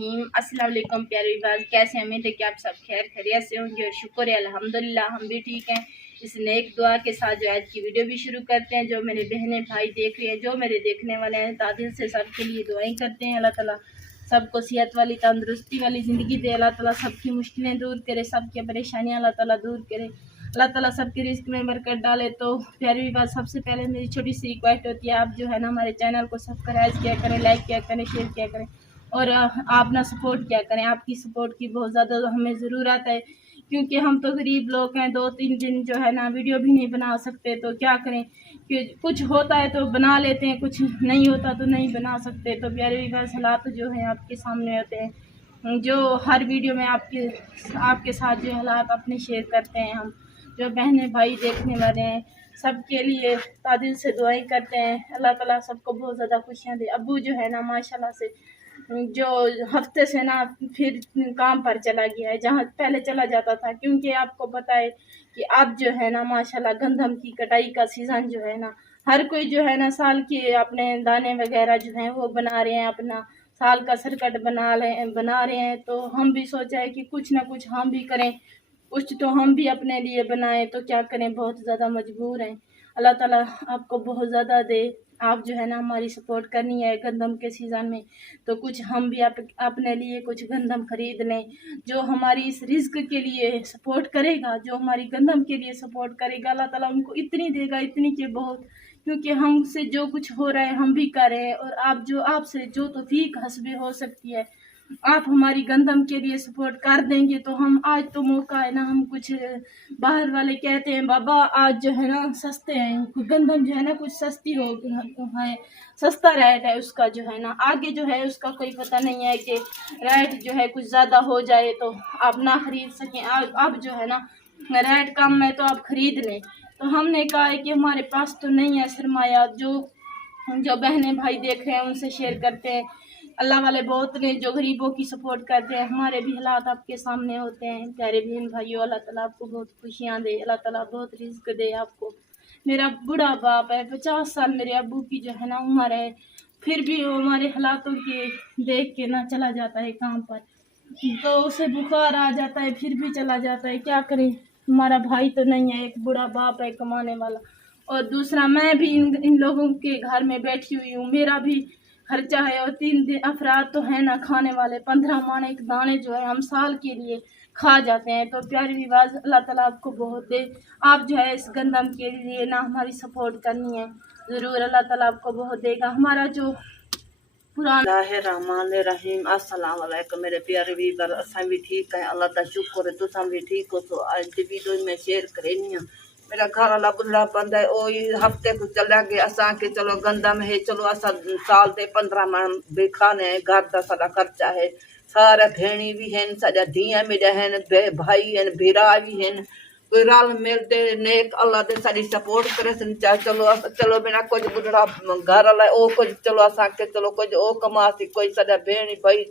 रहीम। अस्सलाम वालेकुम प्यारे विवाज, कैसे हैं? उम्मीद है कि आप सब खैर खैरियत से होंगे और शुक्र है अल्हम्दुलिल्लाह हम भी ठीक हैं। इस नेक दुआ के साथ जो आज की वीडियो भी शुरू करते हैं। जो मेरे बहनें भाई देख रहे हैं, जो मेरे देखने वाले हैं, तादिल से सबके लिए दुआएं करते हैं। अल्लाह ताला सबको सेहत वाली तंदुरुस्ती वाली ज़िंदगी दे। अल्लाह ताला सबकी मुश्किलें दूर करे, सबकी परेशानियाँ अल्लाह ताला दूर करे। अल्लाह ताला सबके रिस्क में बरकत डाले। तो प्यारी बात, सबसे पहले मेरी छोटी सी रिक्वेस्ट होती है, आप जो है ना हमारे चैनल को सब्सक्राइब किया करें, लाइक किया करें, शेयर किया करें और आप ना सपोर्ट किया करें। आपकी सपोर्ट की बहुत ज़्यादा हमें ज़रूरत है, क्योंकि हम तो गरीब लोग हैं। 2-3 दिन जो है ना वीडियो भी नहीं बना सकते, तो क्या करें कि कुछ होता है तो बना लेते हैं, कुछ नहीं होता तो नहीं बना सकते। तो प्यारे बस हालात जो हैं आपके सामने होते हैं, जो हर वीडियो में आपके साथ जो हालात अपने शेयर करते हैं। हम जो बहनें भाई देखने वाले हैं सबके लिए तादिल से दुआएं करते हैं। अल्लाह ताला सबको बहुत ज़्यादा खुशियाँ दे। अब्बू जो है ना माशाल्लाह से जो हफ्ते से ना फिर काम पर चला गया है, जहाँ पहले चला जाता था, क्योंकि आपको पता है कि अब जो है ना माशाल्लाह गंदम की कटाई का सीज़न जो है ना, हर कोई जो है ना साल के अपने दाने वगैरह जो हैं वो बना रहे हैं, अपना साल का सरकट बना रहे हैं। तो हम भी सोचा है कि कुछ ना कुछ हम भी करें, कुछ तो हम भी अपने लिए बनाएं। तो क्या करें, बहुत ज़्यादा मजबूर हैं। अल्लाह ताला आपको बहुत ज़्यादा दे। आप जो है ना हमारी सपोर्ट करनी है गंदम के सीज़न में, तो कुछ हम भी अपने लिए कुछ गंदम खरीद लें। जो हमारी इस रिस्क के लिए सपोर्ट करेगा, जो हमारी गंदम के लिए सपोर्ट करेगा, अल्लाह ताला उनको इतनी देगा, इतनी के बहुत, क्योंकि हमसे जो कुछ हो रहा है हम भी कर रहे हैं। और आपसे जो तौफीक हस्बे हो सकती है, आप हमारी गंदम के लिए सपोर्ट कर देंगे तो हम आज तो मौका है ना, हम कुछ बाहर वाले कहते हैं बाबा आज जो है ना सस्ते हैं गंदम, जो है ना कुछ सस्ती हो है, सस्ता रेट है उसका, जो है ना आगे जो है उसका कोई पता नहीं है कि रेट जो है कुछ ज़्यादा हो जाए तो आप ना खरीद सकें। अब जो है ना रेट कम है तो आप खरीद लें। तो हमने कहा है कि हमारे पास तो नहीं है सरमाया, जो बहनें भाई देख रहे हैं उनसे शेयर करते हैं। अल्लाह वाले बहुत ने जो गरीबों की सपोर्ट करते हैं। हमारे भी हालात आपके सामने होते हैं प्यारे बहन भाइयों। अल्लाह ताला आपको बहुत खुशियाँ दे, अल्लाह ताला बहुत रिज़्क दे आपको। मेरा बूढ़ा बाप है, 50 साल मेरे अब्बू की जो है ना उम्र है, फिर भी वो हमारे हालातों के देख के ना चला जाता है काम पर, तो उसे बुखार आ जाता है फिर भी चला जाता है। क्या करें, हमारा भाई तो नहीं है, एक बूढ़ा बाप है कमाने वाला, और दूसरा मैं भी इन लोगों के घर में बैठी हुई हूँ। मेरा भी खर्चा है और 3 अफराद तो है ना खाने वाले, 15 माने एक दाने जो है हम साल के लिए खा जाते हैं। तो प्यारी विवाज, अल्लाह ताला आपको बहुत दे। आप जो है इस गंदम के लिए ना हमारी सपोर्ट करनी है ज़रूर, अल्लाह ताला आपको बहुत देगा। हमारा जो पुराना रहीम अस्सलाम वालेकुम मेरे प्यारे वीवर, असां भी ठीक है, अल्लाह का शुक्र है, तुसां भी ठीक हो। तो आज की वीडियो में शेयर करेनी है। मेरा घर वाला बुढ़ा बंदा है, ओ हफ्ते को चला गया। असां के चलो गंदम है, चलो असां साल दे 15 मन बेखाने है, घर का सारा खर्चा है, सारा भेणी भी हैं, सारा धीअ मेरा हैं, भाई हैं, भेरा भी हैं, कोई रल मिलते नेक अल्लाह दे सारी सपोर्ट करे। चलो बिना कुछ बुढ़ा घर वाला ओ कुछ चलो असां के चलो कुछ ओ कमा सी, कोई साडा भेणी भाई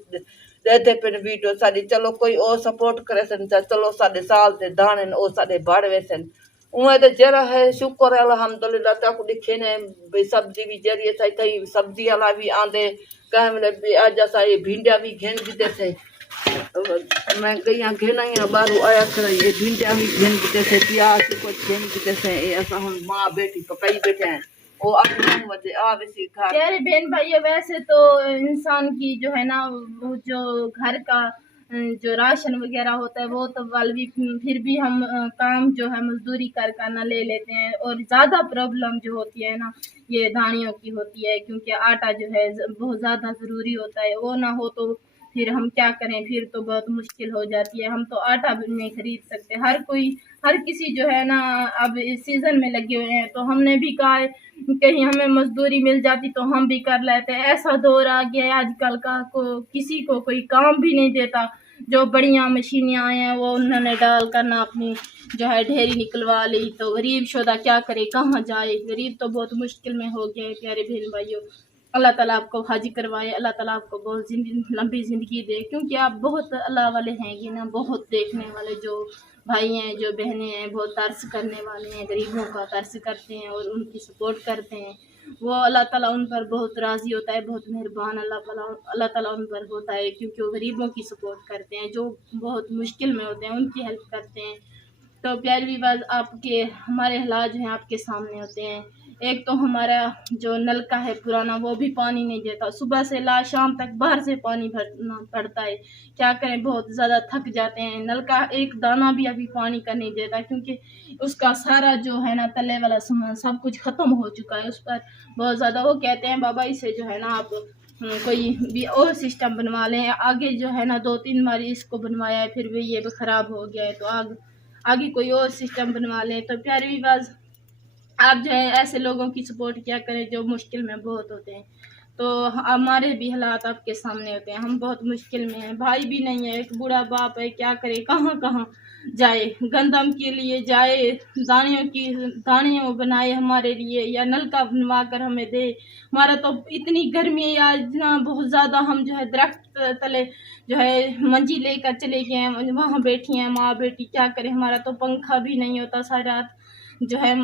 देते पिन वीडियो साडी, चलो कोई ओ सपोर्ट करे सन, चलो साडे साल दे दाने ओ साडे बाड़वे सन। उहे तो जरा है शुक्र है अल्हम्दुलिल्लाह। ताकू दिखे ने भाई सब्जी भी जरिए थई सब्जी वाला भी आंदे कह मिले आज असा ये भिंडिया भी घेन भी देते, मैं गई घेना ही बारू आया कर ये भिंडिया भी घेन भी देते, प्याज कुछ घेन भी देते। ऐसा हम माँ बेटी पकाई बैठे हैं, वो अब वजह आ वैसी खा। प्यारे बहन भाइयों, वैसे तो इंसान की जो है ना वो जो घर का जो राशन वगैरह होता है वो तो वाल भी, फिर भी हम काम जो है मजदूरी कर ना ले लेते हैं। और ज़्यादा प्रॉब्लम जो होती है ना ये दानियों की होती है, क्योंकि आटा जो है बहुत ज़्यादा ज़रूरी होता है, वो ना हो तो फिर हम क्या करें, फिर तो बहुत मुश्किल हो जाती है। हम तो आटा भी नहीं खरीद सकते। हर किसी जो है ना अब इस सीज़न में लगे हुए हैं, तो हमने भी कहा है कहीं हमें मजदूरी मिल जाती तो हम भी कर लेते। ऐसा दौर आ गया है आजकल का, किसी को कोई काम भी नहीं देता। जो बढ़िया मशीनें आए हैं वो उन्होंने डाल कर ना अपनी जो है ढेरी निकलवा ली, तो गरीब शोदा क्या करे, कहाँ जाए, गरीब तो बहुत मुश्किल में हो गए। प्यारे बहन भाइयों, अल्लाह ताला आपको हाजी करवाए, अल्लाह ताला आपको बहुत लंबी ज़िंदगी दे, क्योंकि आप बहुत अल्लाह वाले हैं ये ना, बहुत देखने वाले जो भाई हैं जो बहनें हैं, बहुत तर्स करने वाले हैं, गरीबों का तर्स करते हैं और उनकी सपोर्ट करते हैं। वो अल्लाह ताला उन पर बहुत राज़ी होता है, बहुत मेहरबान अल्लाह ताला उन पर होता है, क्योंकि वो गरीबों की सपोर्ट करते हैं, जो बहुत मुश्किल में होते हैं उनकी हेल्प करते हैं। तो प्यारे व्यूअर्स, आपके हमारे हालात जो हैं आपके सामने होते हैं। एक तो हमारा जो नलका है पुराना, वो भी पानी नहीं देता, सुबह से ला शाम तक बाहर से पानी भरना पड़ता है। क्या करें, बहुत ज़्यादा थक जाते हैं। नलका एक दाना भी अभी पानी का नहीं देता, क्योंकि उसका सारा जो है ना तले वाला सामान सब कुछ ख़त्म हो चुका है। उस पर बहुत ज़्यादा वो कहते हैं बाबा इसे जो है ना आप कोई भी और सिस्टम बनवा लें। आगे जो है ना 2-3 बार इसको बनवाया है, फिर भी ये भी ख़राब हो गया है, तो आगे कोई और सिस्टम बनवा लें। तो प्यारे व्यूअर्स, आप जो है ऐसे लोगों की सपोर्ट क्या करें जो मुश्किल में बहुत होते हैं। तो हमारे भी हालात आपके सामने होते हैं, हम बहुत मुश्किल में हैं, भाई भी नहीं है, एक बूढ़ा बाप है, क्या करे, कहाँ कहाँ जाए, गंदम के लिए जाए, दाने वो बनाए हमारे लिए, या नलका बनवा कर हमें दे। हमारा तो इतनी गर्मी है आज ना, बहुत ज़्यादा, हम जो है दरख्त तले जो है मंजी लेकर चले गए हैं, वहाँ बैठी हैं माँ बेटी, क्या करें, हमारा तो पंखा भी नहीं होता, सारी रात जो है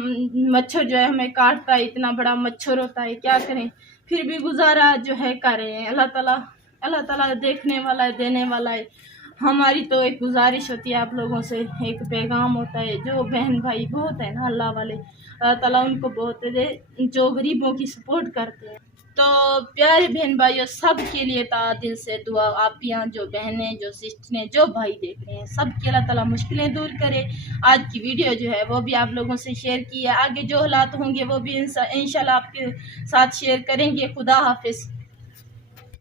मच्छर जो है हमें काटता है, इतना बड़ा मच्छर होता है, क्या करें, फिर भी गुजारा जो है कर रहे हैं। अल्लाह ताला देखने वाला है, देने वाला है। हमारी तो एक गुजारिश होती है आप लोगों से, एक पैगाम होता है, जो बहन भाई बहुत है ना अल्लाह वाले, अल्लाह ताला उनको बहुत दे जो गरीबों की सपोर्ट करते हैं। तो प्यारे बहन भाइयों, सब के लिए दिल से दुआ, आप यहाँ जो बहनें, जो सिस्टरें, जो भाई देख रहे हैं, सब की अल्लाह ताला मुश्किलें दूर करे। आज की वीडियो जो है वो भी आप लोगों से शेयर की है, आगे जो हालात होंगे वो भी इंशाल्लाह आपके साथ शेयर करेंगे। खुदा हाफिज़।